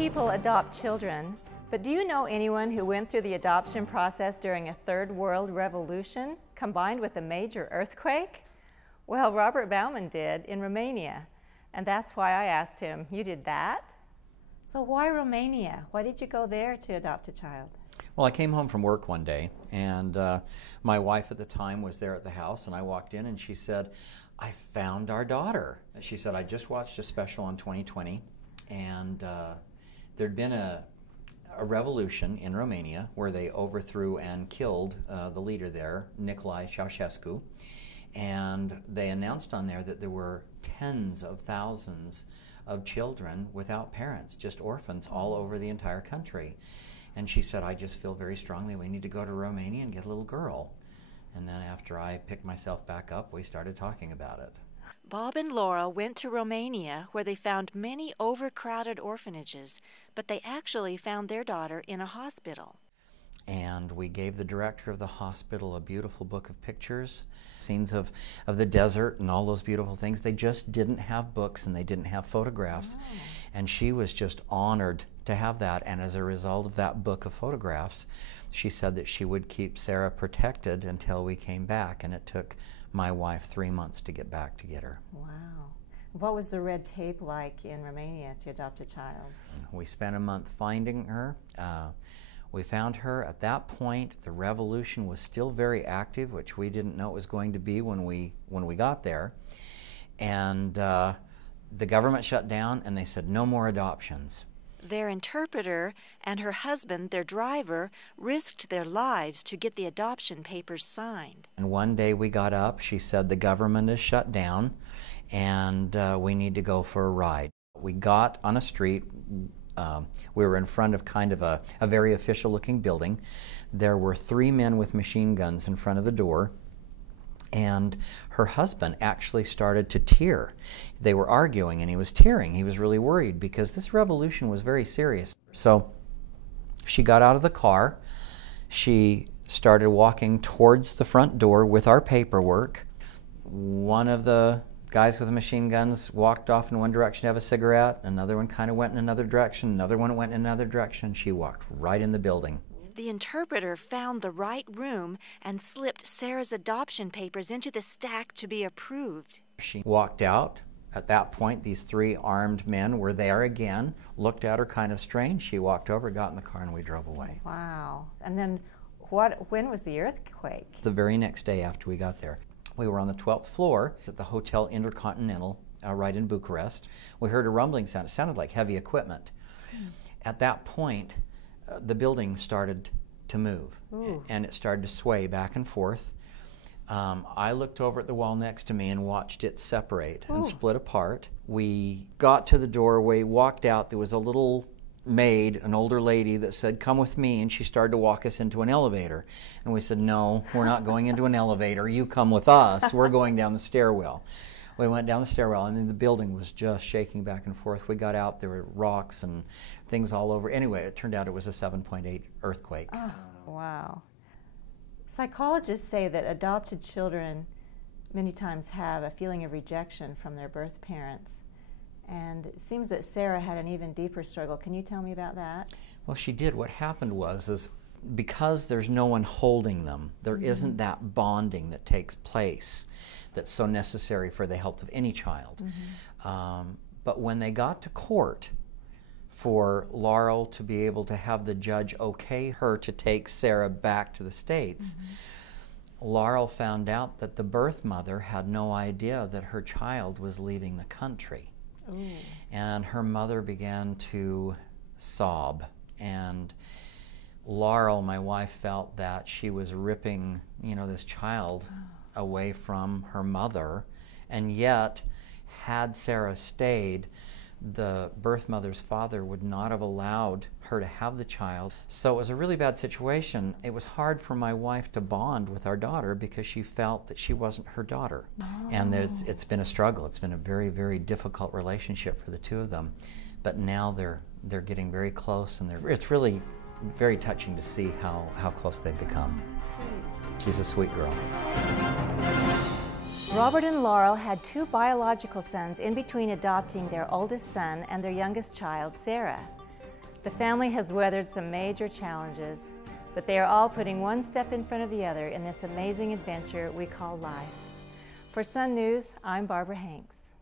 people adopt children, but do you know anyone who went through the adoption process during a third world revolution combined with a major earthquake? Well, Robert Baumann did in Romania, and that's why I asked him, you did that? So why Romania? Why did you go there to adopt a child? Well, I came home from work one day, and my wife at the time was there at the house, and I walked in and she said, I found our daughter. She said, I just watched a special on 2020, and there'd been a revolution in Romania where they overthrew and killed the leader there, Nicolae Ceausescu, and they announced on there that there were tens of thousands of children without parents, just orphans all over the entire country. And she said, I just feel very strongly we need to go to Romania and get a little girl. And then after I picked myself back up, we started talking about it. Bob and Laura went to Romania, where they found many overcrowded orphanages, but they actually found their daughter in a hospital. And we gave the director of the hospital a beautiful book of pictures, scenes of the desert and all those beautiful things. They just didn't have books and they didn't have photographs. Oh. And she was just honored to have that. And as a result of that book of photographs, she said that she would keep Sarah protected until we came back. And it took my wife 3 months to get back to get her. Wow. What was the red tape like in Romania to adopt a child? We spent a month finding her. We found her. At that point, the revolution was still very active, which we didn't know it was going to be when we got there. And the government shut down, and they said no more adoptions. Their interpreter and her husband, their driver, risked their lives to get the adoption papers signed. And one day we got up. She said the government is shut down, and we need to go for a ride. We got on a street. We were in front of kind of a very official-looking building. There were 3 men with machine guns in front of the door, and her husband actually started to tear. They were arguing, and he was tearing. He was really worried because this revolution was very serious. So she got out of the car. She started walking towards the front door with our paperwork. One of the guys with the machine guns walked off in one direction to have a cigarette. Another one kind of went in another direction. Another one went in another direction. She walked right in the building. The interpreter found the right room and slipped Sarah's adoption papers into the stack to be approved. She walked out. At that point, these 3 armed men were there again, looked at her kind of strange. She walked over, got in the car, and we drove away. Wow. And then when was the earthquake? The very next day after we got there. We were on the 12th floor at the Hotel Intercontinental right in Bucharest. We heard a rumbling sound. It sounded like heavy equipment. At that point, the building started to move. Ooh. And it started to sway back and forth. I looked over at the wall next to me and watched it separate and split apart. We got to the doorway, walked out. There was a little maid, an older lady, that said, come with me, and she started to walk us into an elevator. And we said, no, we're not going into an elevator. You come with us. We're going down the stairwell. We went down the stairwell, and then the building was just shaking back and forth. We got out, there were rocks and things all over. Anyway, it turned out it was a 7.8 earthquake. Oh, wow. Psychologists say that adopted children many times have a feeling of rejection from their birth parents. And it seems that Sarah had an even deeper struggle. Can you tell me about that? Well, she did. What happened was because there's no one holding them, there isn't that bonding that takes place that's so necessary for the health of any child. But when they got to court for Laurel to be able to have the judge okay her to take Sarah back to the States, Laurel found out that the birth mother had no idea that her child was leaving the country. Ooh. And her mother began to sob, and Laurel, my wife, felt that she was ripping, this child away from her mother, and yet, had Sarah stayed, the birth mother's father would not have allowed her to have the child. So it was a really bad situation. It was hard for my wife to bond with our daughter because she felt that she wasn't her daughter. Oh. And it's been a struggle. It's been a very, very difficult relationship for the two of them. But now they're getting very close, and it's really very touching to see how close they've become. She's a sweet girl. Robert and Laurel had 2 biological sons in between adopting their oldest son and their youngest child, Sarah. The family has weathered some major challenges, but they are all putting one step in front of the other in this amazing adventure we call life. For Sun News, I'm Barbara Hanks.